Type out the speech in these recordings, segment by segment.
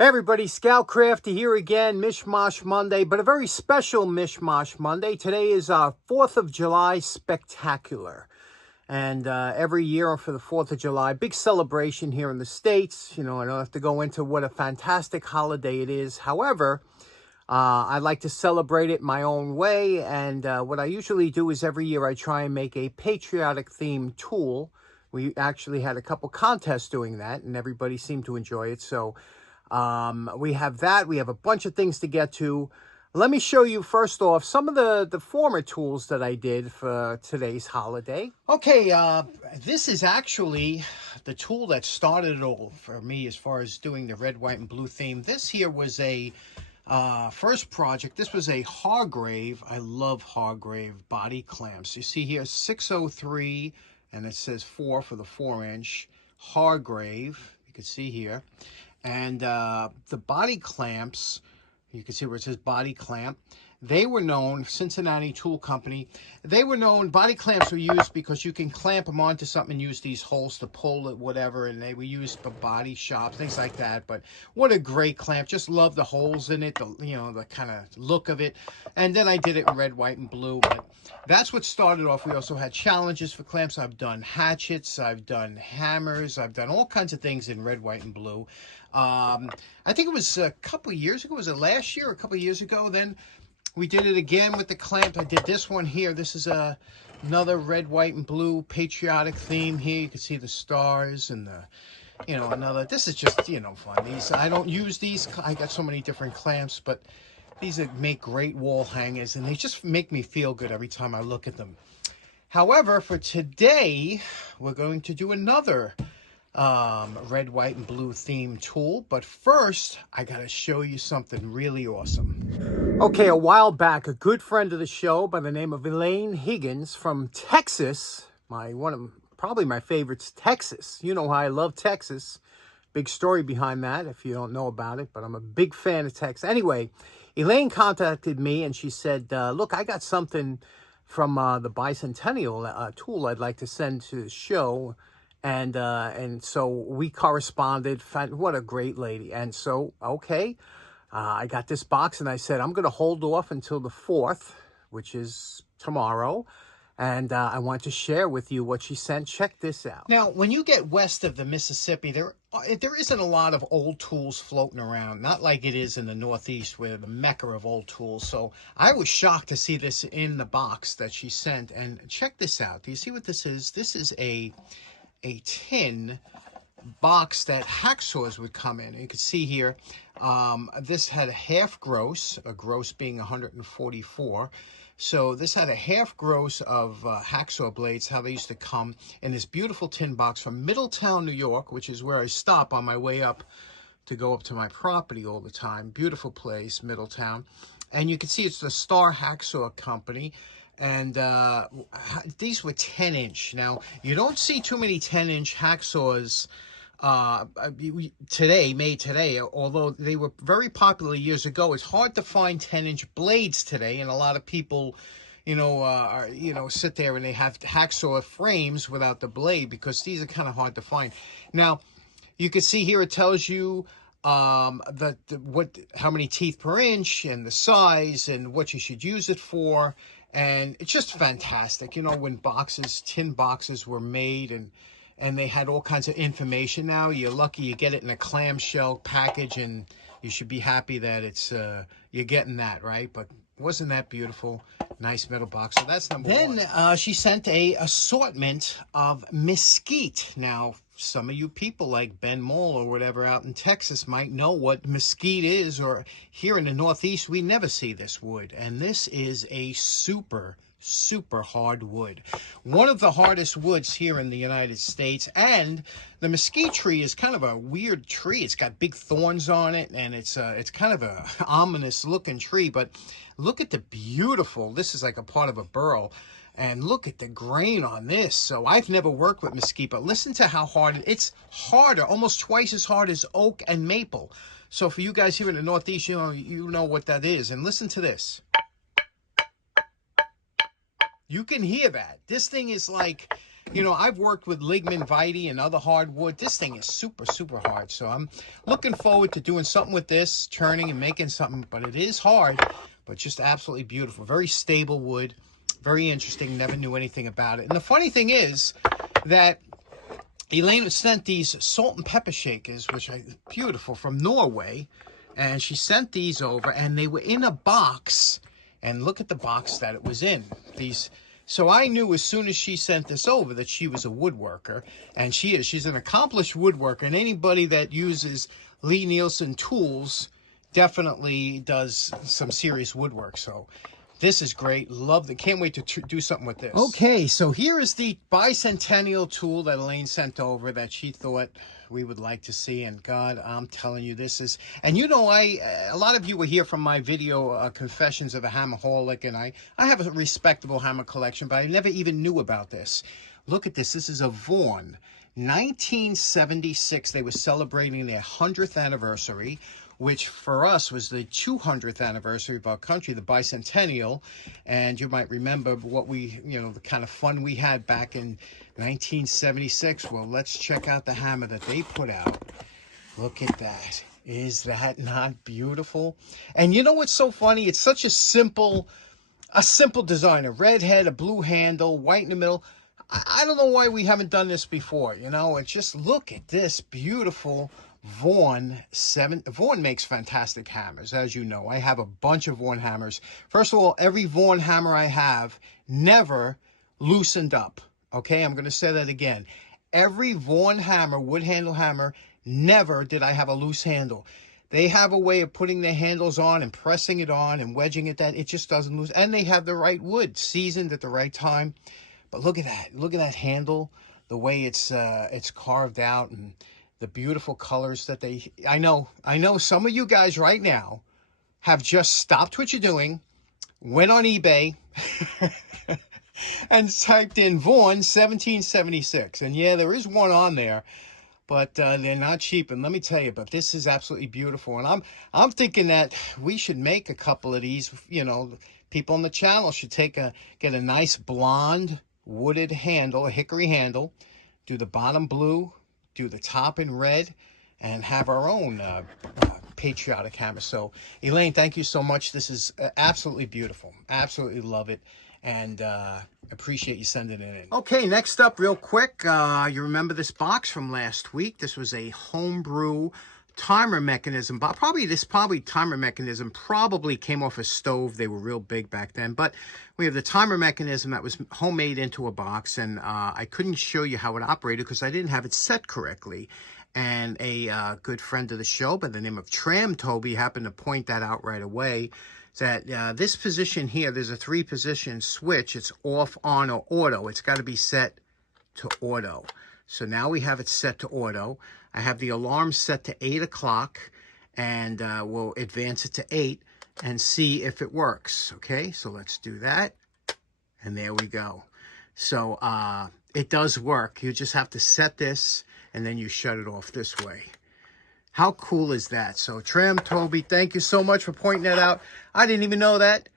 Hey everybody, Scout Crafty here again, Mishmash Monday, but a very special Mishmash Monday. Today is our 4th of July Spectacular. And every year for the 4th of July, big celebration here in the States. You know, I don't have to go into what a fantastic holiday it is. However, I like to celebrate it my own way. And what I usually do is every year I try and make a patriotic themed tool. We actually had a couple contests doing that, and everybody seemed to enjoy it. So we have that. We have a bunch of things to get to. Let me show you first off some of the former tools that I did for today's holiday. Okay, this is actually the tool that started it all for me as far as doing the red, white, and blue theme. This here was a first project. This was a Hargrave. I love Hargrave body clamps. You see here 603, and it says 4 for the 4-inch. Hargrave, you can see here. And the body clamps, you can see where it says body clamp, they were known, Cincinnati Tool Company, they were known, body clamps were used because you can clamp them onto something and use these holes to pull it, whatever, and they were used for body shops, things like that. But what a great clamp. Just love the holes in it, the kind of look of it. And then I did it in red, white, and blue. But that's what started off. We also had challenges for clamps. I've done hatchets, I've done hammers, I've done all kinds of things in red, white, and blue. I think it was a couple of years ago. Was it last year or a couple of years ago? Then we did it again with the clamp. I did this one here. This is another red, white, and blue patriotic theme here. You can see the stars and the, another. This is just, fun. These, I don't use these. I got so many different clamps, but these make great wall hangers, and they just make me feel good every time I look at them. However, for today, we're going to do another red, white, and blue theme tool. But first, I gotta show you something really awesome. Okay, a while back, a good friend of the show by the name of Elaine Higgins from Texas, probably my favorites, Texas. You know how I love Texas. Big story behind that if you don't know about it, but I'm a big fan of Texas. Anyway, Elaine contacted me and she said, look, I got something from the bicentennial tool I'd like to send to the show. And so we corresponded. What a great lady. And so, okay, I got this box and I said, I'm going to hold off until the 4th, which is tomorrow. And I want to share with you what she sent. Check this out. Now, when you get west of the Mississippi, there isn't a lot of old tools floating around. Not like it is in the Northeast, where the mecca of old tools. So I was shocked to see this in the box that she sent. And check this out. Do you see what this is? This is a tin box that hacksaws would come in. You can see here, this had a half gross, a gross being 144. So this had a half gross of hacksaw blades, how they used to come in this beautiful tin box from Middletown, New York, which is where I stop on my way up to go up to my property all the time. Beautiful place, Middletown. And you can see it's the Star Hacksaw Company. And these were 10-inch. Now, you don't see too many 10-inch hacksaws made today, although they were very popular years ago. It's hard to find 10-inch blades today, and a lot of people, sit there and they have hacksaw frames without the blade because these are kind of hard to find. Now, you can see here it tells you how many teeth per inch and the size and what you should use it for. And it's just fantastic, when tin boxes were made and they had all kinds of information. Now you're lucky you get it in a clamshell package, and you should be happy that it's you're getting that, right? But wasn't that beautiful? Nice metal box. So that's number one. Then she sent a assortment of mesquite. Now, some of you people like Ben Mole or whatever out in Texas might know what mesquite is, or here in the Northeast, we never see this wood. And this is a super hard wood. One of the hardest woods here in the United States. And the mesquite tree is kind of a weird tree. It's got big thorns on it, and it's kind of a ominous looking tree. But look at the beautiful, this is like a part of a burl. And look at the grain on this. So I've never worked with mesquite, but listen to how hard it's harder, almost twice as hard as oak and maple. So for you guys here in the Northeast, you know what that is. And listen to this. You can hear that. This thing is like, You know, I've worked with lignin, vite, and other hardwood. This thing is super, super hard. So I'm looking forward to doing something with this, turning and making something. But it is hard, but just absolutely beautiful. Very stable wood. Very interesting. Never knew anything about it. And the funny thing is that Elaine sent these salt and pepper shakers, which are beautiful, from Norway. And she sent these over, and they were in a box. And look at the box that it was in. So I knew as soon as she sent this over that she was a woodworker. And she is. She's an accomplished woodworker. And anybody that uses Lee Nielsen tools definitely does some serious woodwork. So this is great. Love it. Can't wait to do something with this. Okay, so here is the bicentennial tool that Elaine sent over that she thought we would like to see. And God, I'm telling you, this is... And you know, a lot of you were here from my video, Confessions of a Hammerholic, and I have a respectable hammer collection, but I never even knew about this. Look at this. This is a Vaughan. 1976, they were celebrating their 100th anniversary, which for us was the 200th anniversary of our country, the bicentennial. And you might remember what we, you know, the kind of fun we had back in 1976. Well, let's check out the hammer that they put out. Look at that. Is that not beautiful? And you know what's so funny? It's such a simple design. A red head, a blue handle, white in the middle. I don't know why we haven't done this before, you know. And just look at this beautiful Vaughan makes fantastic hammers, as you know. I have a bunch of Vaughan hammers. First of all, every Vaughan hammer I have never loosened up. Okay, I'm going to say that again. Every Vaughan hammer, wood handle hammer, never did I have a loose handle. They have a way of putting their handles on and pressing it on and wedging it that it just doesn't lose. And they have the right wood, seasoned at the right time. But look at that. Look at that handle, the way it's carved out, and the beautiful colors that they... I know some of you guys right now have just stopped what you're doing, went on eBay, and typed in Vaughan 1776. And yeah, there is one on there, but they're not cheap. And let me tell you, but this is absolutely beautiful. And I'm thinking that we should make a couple of these. You know, people on the channel should get a nice blonde wooded handle, a hickory handle, do the bottom blue, do the top in red, and have our own patriotic hammer. So, Elaine, thank you so much. This is absolutely beautiful. Absolutely love it, and appreciate you sending it in. Okay, next up, real quick, you remember this box from last week. This was a Homebrew Timer mechanism, but this timer mechanism probably came off a stove. They were real big back then, but we have the timer mechanism that was homemade into a box, and I couldn't show you how it operated because I didn't have it set correctly. And a good friend of the show by the name of Toby happened to point that out right away, that this position here, there's a 3-position switch. It's off, on, or auto. It's got to be set to auto. So now we have it set to auto. I have the alarm set to 8 o'clock, and we'll advance it to 8 and see if it works. Okay, so let's do that. And there we go. So it does work. You just have to set this, and then you shut it off this way. How cool is that? So Toby, thank you so much for pointing that out. I didn't even know that.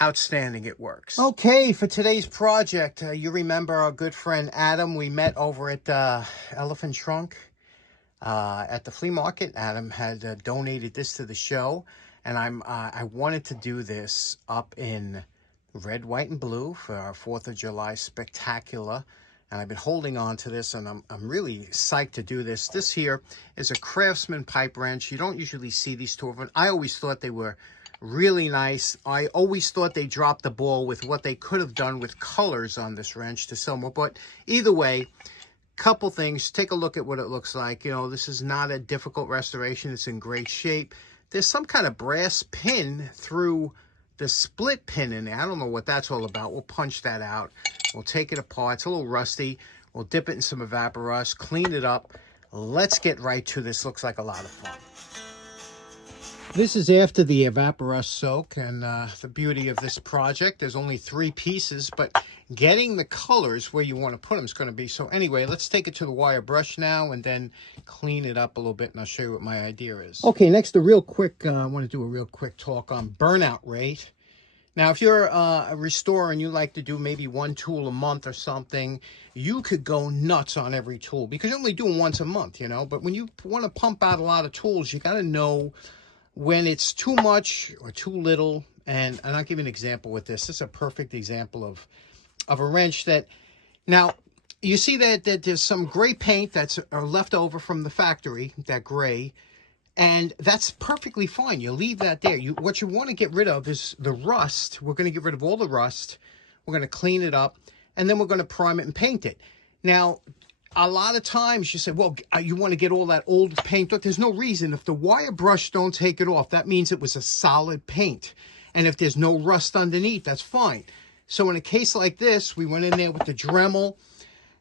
Outstanding, it works. Okay, for today's project, you remember our good friend Adam. We met over at Elephant Trunk at the flea market. Adam had donated this to the show, and I wanted to do this up in red, white, and blue for our 4th of July spectacular. And I've been holding on to this, and I'm really psyched to do this. This here is a Craftsman pipe wrench. You don't usually see these two of them. I always thought they were really nice. I always thought they dropped the ball with what they could have done with colors on this wrench to sell more. But either way, couple things. Take a look at what it looks like. You know, this is not a difficult restoration. It's in great shape. There's some kind of brass pin through the split pin in there. I don't know what that's all about. We'll punch that out. We'll take it apart. It's a little rusty. We'll dip it in some Evaporust, clean it up. Let's get right to this. Looks like a lot of fun. This is after the Evaporust soak, and the beauty of this project, there's only 3 pieces, but getting the colors where you want to put them is going to be. So anyway, let's take it to the wire brush now and then clean it up a little bit, and I'll show you what my idea is. Okay, next, I want to do a real quick talk on burnout rate. Now, if you're a restorer and you like to do maybe one tool a month or something, you could go nuts on every tool because you're only doing once a month, you know. But when you want to pump out a lot of tools, you got to know when it's too much or too little. And I'll give you an example with this. This is a perfect example of a wrench that, now, you see that there's some gray paint that's left over from the factory, that gray. And that's perfectly fine. You leave that there. What you want to get rid of is the rust. We're going to get rid of all the rust. We're going to clean it up. And then we're going to prime it and paint it. Now, a lot of times you say, well, you want to get all that old paint off. There's no reason. If the wire brush don't take it off, that means it was a solid paint. And if there's no rust underneath, that's fine. So in a case like this, we went in there with the Dremel.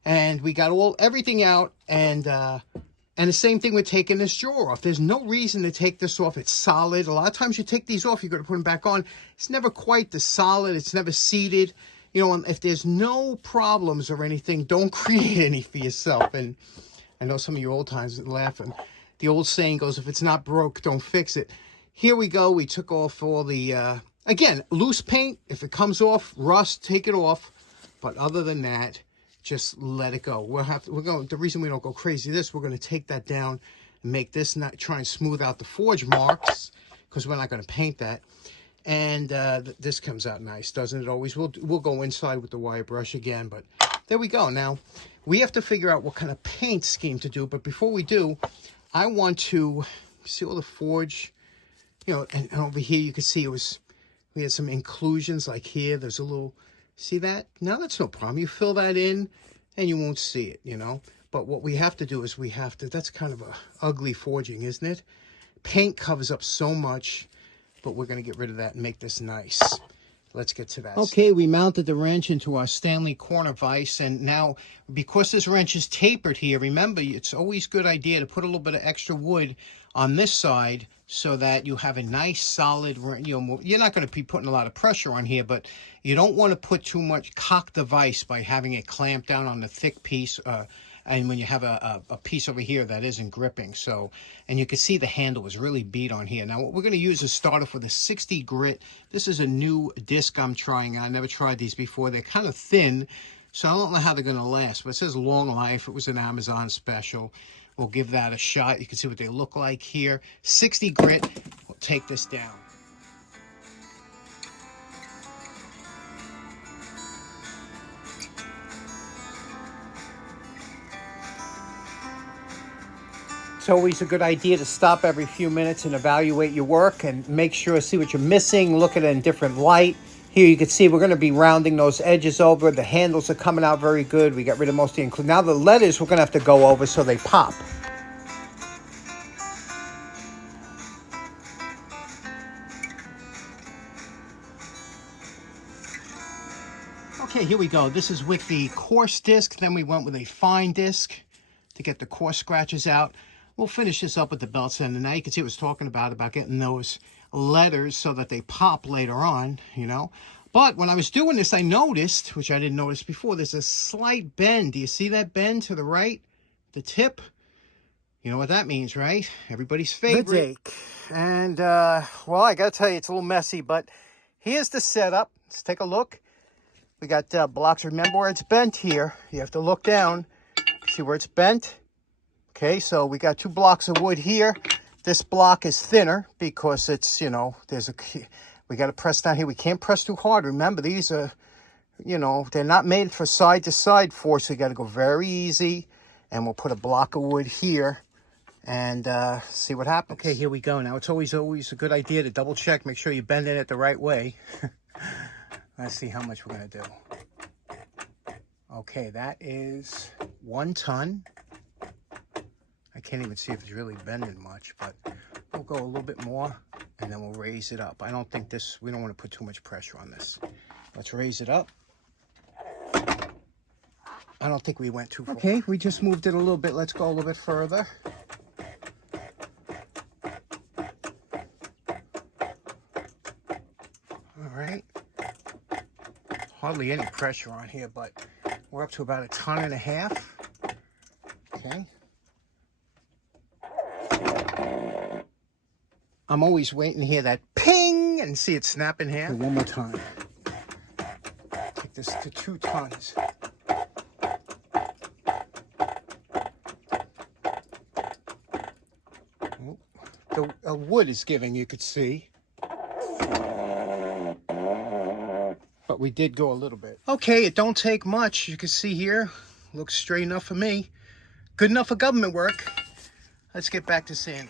And we got everything out. And the same thing with taking this drawer off. There's no reason to take this off. It's solid. A lot of times you take these off, you're going to put them back on. It's never quite the solid. It's never seated. You know, if there's no problems or anything, don't create any for yourself. And I know some of you old timers are laughing. The old saying goes, if it's not broke, don't fix it. Here we go. We took off all the, again, loose paint. If it comes off, rust, take it off. But other than that, just let it go. The reason we don't go crazy we're going to take that down and make this, not try and smooth out the forge marks because we're not going to paint that. And this comes out nice, doesn't it always? We'll go inside with the wire brush again, but there we go. Now, we have to figure out what kind of paint scheme to do, but before we do, I want to see all the forge, you know, and over here you can see we had some inclusions like here. There's a little, see that? Now that's no problem. You fill that in and you won't see it, you know. But what we have to do is that's kind of a ugly forging, isn't it? Paint covers up so much, but we're going to get rid of that and make this nice. Let's get to that. Okay, we mounted the wrench into our Stanley corner vise, and now because this wrench is tapered here, remember, it's always a good idea to put a little bit of extra wood on this side so that you have a nice solid, you know, you're not going to be putting a lot of pressure on here, but you don't want to put too much, cock the vise by having it clamped down on the thick piece, and when you have a piece over here that isn't gripping. So, and you can see the handle is really beat on here. Now what we're going to use is start off with a 60 grit. This is a new disc I'm trying. I never tried these before. They're kind of thin, so I don't know how they're going to last, but it says long life. It was an Amazon special. We'll give that a shot. You can see what they look like here. 60 grit. We'll take this down. It's always a good idea to stop every few minutes and evaluate your work and make sure, see what you're missing, look at it in different light. Here you can see we're going to be rounding those edges over. The handles are coming out very good. We got rid of most of the include. Now the letters we're going to have to go over so they pop. Okay, here we go. This is with the coarse disc. Then we went with a fine disc to get the coarse scratches out. We'll finish this up with the belt sander. Now you can see what I was talking about getting those letters so that they pop later on, you know. But when I was doing this, I noticed, which I didn't notice before, there's a slight bend. Do you see that bend to the right? The tip? You know what that means, right? Everybody's favorite. The dake. And, well, I got to tell you, it's a little messy, but here's the setup. Let's take a look. We got blocks. Remember where it's bent here. You have to look down. See where it's bent? Okay, so we got 2 blocks of wood here. This block is thinner because it's, you know, we got to press down here. We can't press too hard. Remember, these are, you know, they're not made for side-to-side force. So you got to go very easy. And we'll put a block of wood here and see what happens. Okay, here we go. Now, it's always a good idea to double check. Make sure you bend it the right way. Let's see how much we're going to do. Okay, that is 1 ton. I can't even see if it's really bending much, but we'll go a little bit more and then we'll raise it up. I don't think we don't want to put too much pressure on this. Let's raise it up. I don't think we went too far. Okay, we just moved it a little bit. Let's go a little bit further. All right. Hardly any pressure on here, but we're up to about 1.5 tons. Okay. I'm always waiting to hear that ping it and see it snap in half. One more time. Take this to 2 tons. The wood is giving, you could see. But we did go a little bit. Okay, it don't take much. You can see here, looks straight enough for me. Good enough for government work. Let's get back to sanding.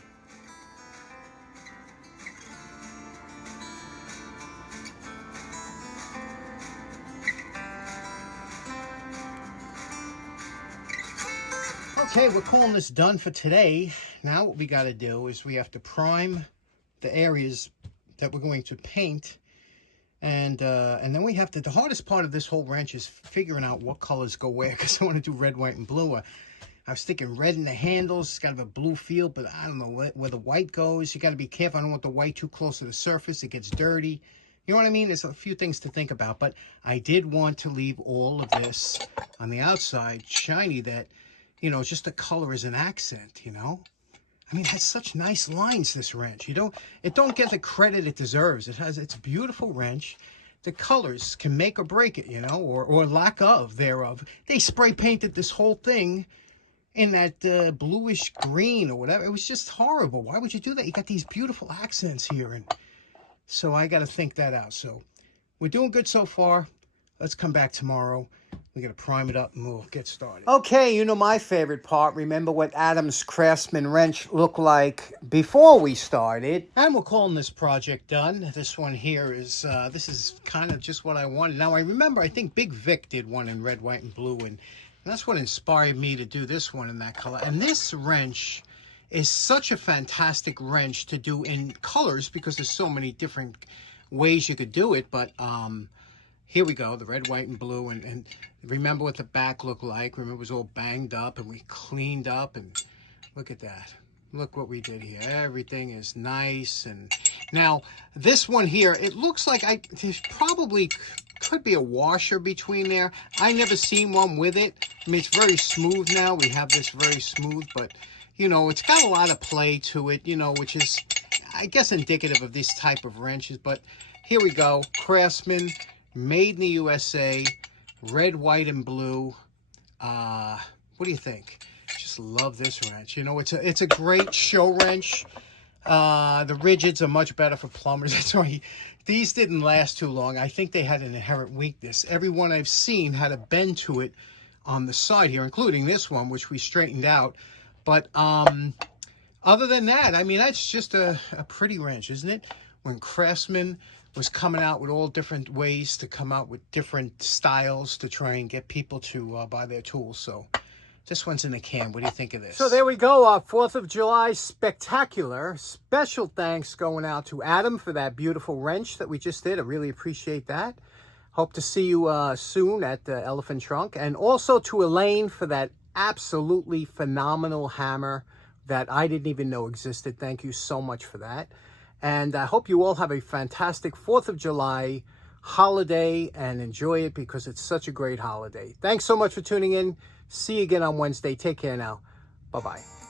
Okay, we're calling this done for today. Now what we got to do is we have to prime the areas that we're going to paint. And then we have to, the hardest part of this whole wrench is figuring out what colors go where, because I want to do red, white, and blue. I was thinking red in the handles. It's got to have a blue feel, but I don't know where the white goes. You got to be careful. I don't want the white too close to the surface. It gets dirty. You know what I mean? There's a few things to think about, but I did want to leave all of this on the outside shiny that, you know, just the color is an accent, you know? I mean, it has such nice lines, this wrench. It don't get the credit it deserves. It's a beautiful wrench. The colors can make or break it, you know, or lack of thereof. They spray painted this whole thing in that bluish green or whatever. It was just horrible. Why would you do that? You got these beautiful accents here, and so I got to think that out. So we're doing good so far. Let's come back tomorrow. We're going to prime it up and we'll get started. Okay, you know my favorite part. Remember what Adam's Craftsman wrench looked like before we started. And we're calling this project done. This one here is, this is kind of just what I wanted. Now I remember, I think Big Vic did one in red, white, and blue. And that's what inspired me to do this one in that color. And this wrench is such a fantastic wrench to do in colors because there's so many different ways you could do it. But, here we go, the red, white, and blue, and remember what the back looked like. Remember it was all banged up, and we cleaned up, and look at that. Look what we did here. Everything is nice, and now this one here, it looks like there's probably could be a washer between there. I never seen one with it. I mean, it's very smooth now. We have this very smooth, but, you know, it's got a lot of play to it, you know, which is, I guess, indicative of this type of wrenches. But here we go, Craftsman. Made in the USA, red, white, and blue. What do you think? Just love this wrench. You know, it's a great show wrench. The rigids are much better for plumbers. That's why these didn't last too long. I think they had an inherent weakness. Every one I've seen had a bend to it on the side here, including this one, which we straightened out. But other than that, I mean, that's just a pretty wrench, isn't it? When Craftsman was coming out with all different ways to come out with different styles to try and get people to buy their tools. So this one's in the can. What do you think of this? So there we go. 4th of July spectacular. Special thanks going out to Adam for that beautiful wrench that we just did. I really appreciate that. Hope to see you soon at Elephant Trunk. And also to Elaine for that absolutely phenomenal hammer that I didn't even know existed. Thank you so much for that. And I hope you all have a fantastic 4th of July holiday and enjoy it because it's such a great holiday. Thanks so much for tuning in. See you again on Wednesday. Take care now. Bye-bye.